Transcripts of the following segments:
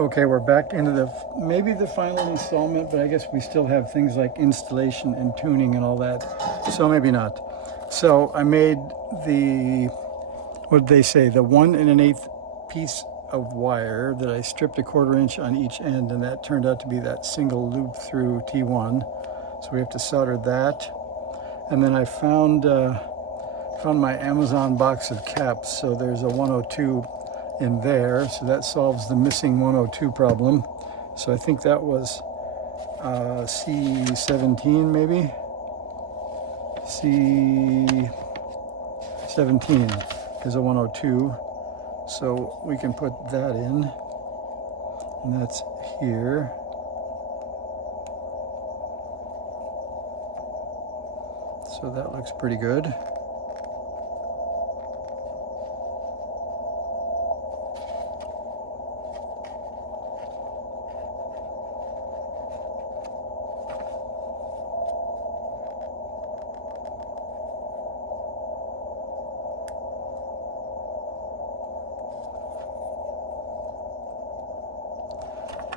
Okay, we're back into maybe the final installment, but I guess we still have things like installation and tuning and all that, so maybe not. So I made what did they say, the 1 1/8 piece of wire that I stripped a 1/4 inch on each end, and that turned out to be that single loop through T1. So we have to solder that. And then I found my Amazon box of caps, so there's a 102 in there, so that solves the missing 102 problem. So I think that was C17 maybe? C17 is a 102, so we can put that in, and that's here. So that looks pretty good.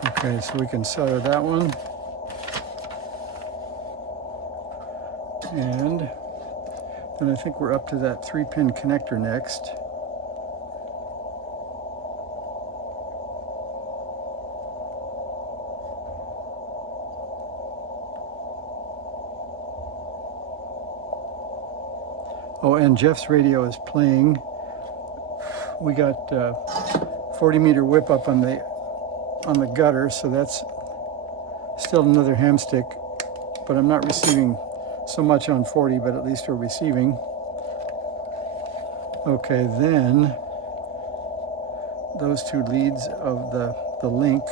Okay, so we can solder that one. And then I think we're up to that 3-pin connector next. Oh, and Jeff's radio is playing. We got 40-meter whip up on the gutter, so that's still another ham stick, but I'm not receiving so much on 40, but at least we're receiving. Okay, then those 2 leads of the link.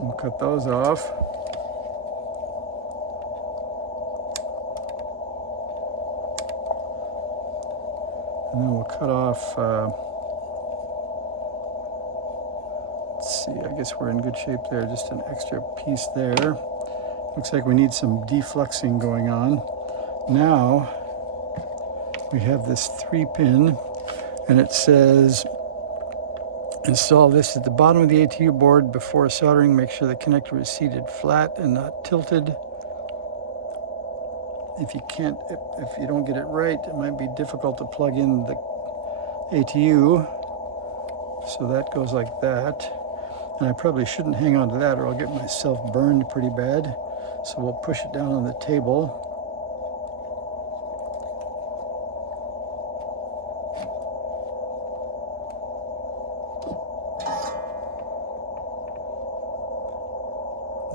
We'll cut those off. And then we'll cut off, let's see, I guess we're in good shape there, just an extra piece there. Looks like we need some defluxing going on. Now, we have this 3-pin, and it says, install this at the bottom of the ATU board before soldering. Make sure the connector is seated flat and not tilted. If you don't get it right, it might be difficult to plug in the ATU. So that goes like that. And I probably shouldn't hang on to that or I'll get myself burned pretty bad. So we'll push it down on the table.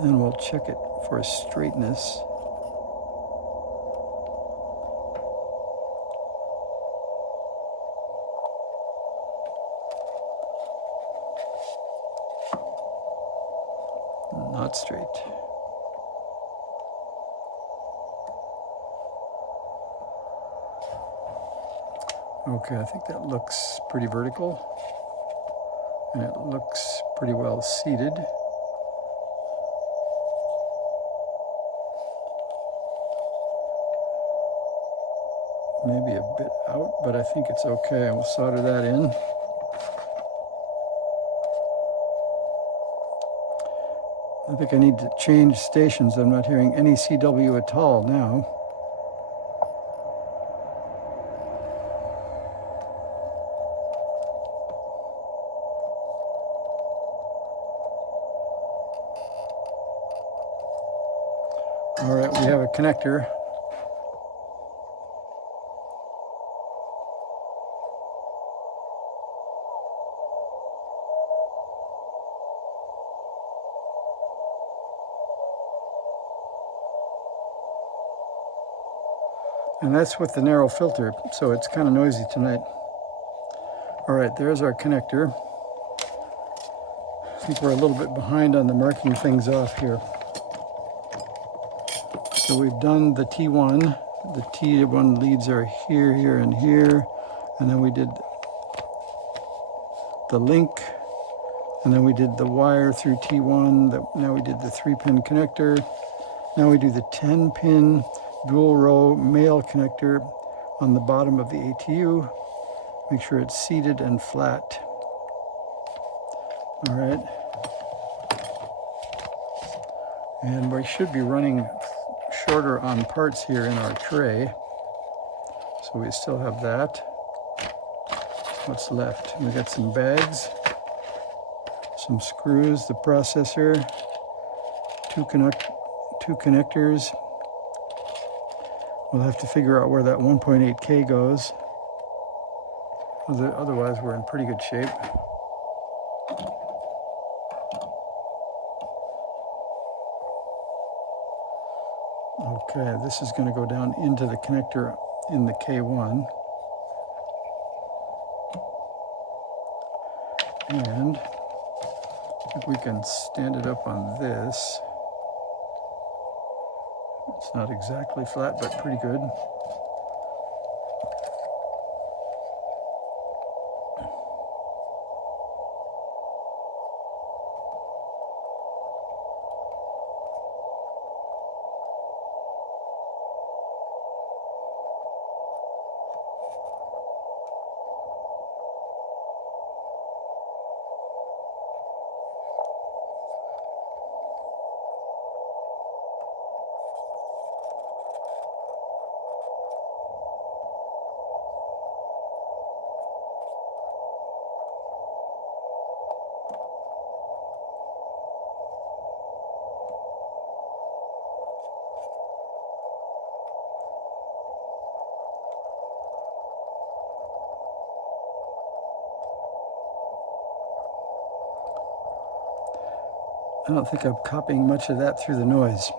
Then we'll check it for straightness. Not straight. Okay, I think that looks pretty vertical, and it looks pretty well seated. Maybe a bit out, but I think it's okay. I will solder that in. I think I need to change stations. I'm not hearing any CW at all now. All right, we have a connector. And that's with the narrow filter, so it's kind of noisy tonight. All right, there's our connector. I think we're a little bit behind on the marking things off here. So we've done the T1. The T1 leads are here, here, and here. And then we did the link And then we did the wire through T1. Now we did the 3-pin connector. Now we do the 10-pin dual row male connector on the bottom of the ATU. Make sure it's seated and flat. All right. And we should be running shorter on parts here in our tray. So we still have that. What's left? We got some bags, some screws, the processor, two connectors. We'll have to figure out where that 1.8K goes. Otherwise, we're in pretty good shape. Okay, this is going to go down into the connector in the K1. And I think we can stand it up on this. It's not exactly flat, but pretty good. I don't think I'm copying much of that through the noise.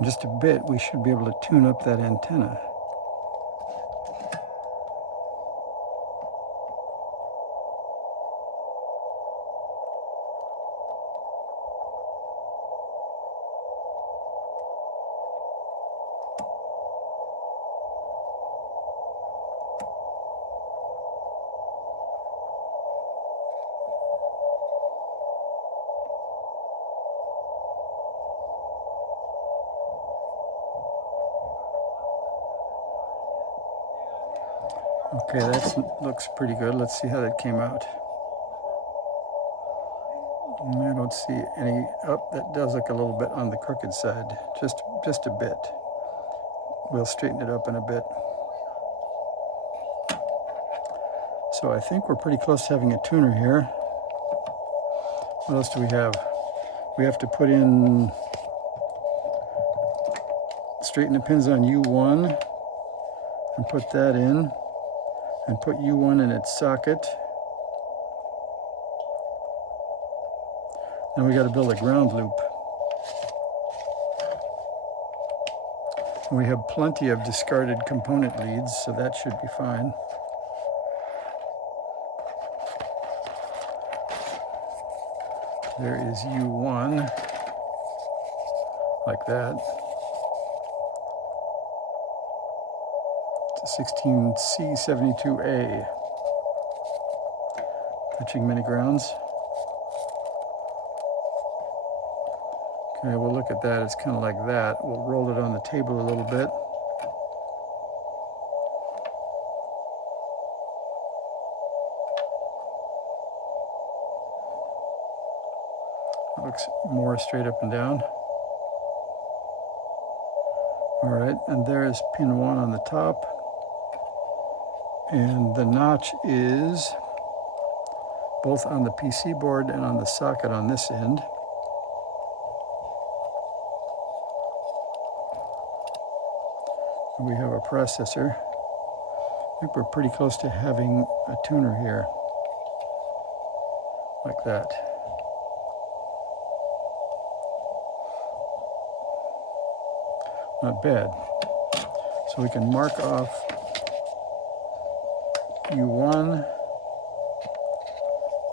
In just a bit, we should be able to tune up that antenna. Okay, that looks pretty good. Let's see how that came out. I don't see any, that does look a little bit on the crooked side, just a bit. We'll straighten it up in a bit. So I think we're pretty close to having a tuner here. What else do we have? We have to put in, straighten the pins on U1 and put that in. And put U1 in its socket. Now we got to build a ground loop. And we have plenty of discarded component leads, so that should be fine. There is U1, like that. 16C72A, touching many grounds. Okay, we'll look at that. It's kind of like that. We'll roll it on the table a little bit. It looks more straight up and down. All right, and there is pin 1 on the top. And the notch is both on the PC board and on the socket on this end. And we have a processor. I think we're pretty close to having a tuner here, like that. Not bad. So we can mark off U1,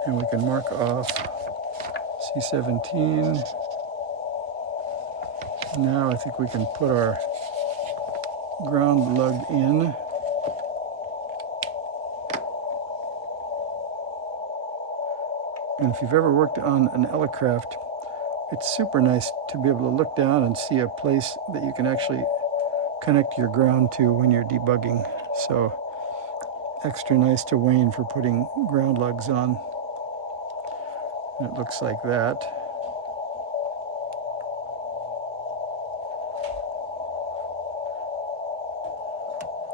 and we can mark off, C17. Now I think we can put our ground lug in. And if you've ever worked on an Elecraft, it's super nice to be able to look down and see a place that you can actually connect your ground to when you're debugging. So extra nice to Wayne for putting ground lugs on. And it looks like that.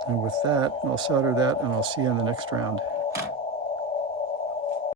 And with that, I'll solder that and I'll see you on the next round.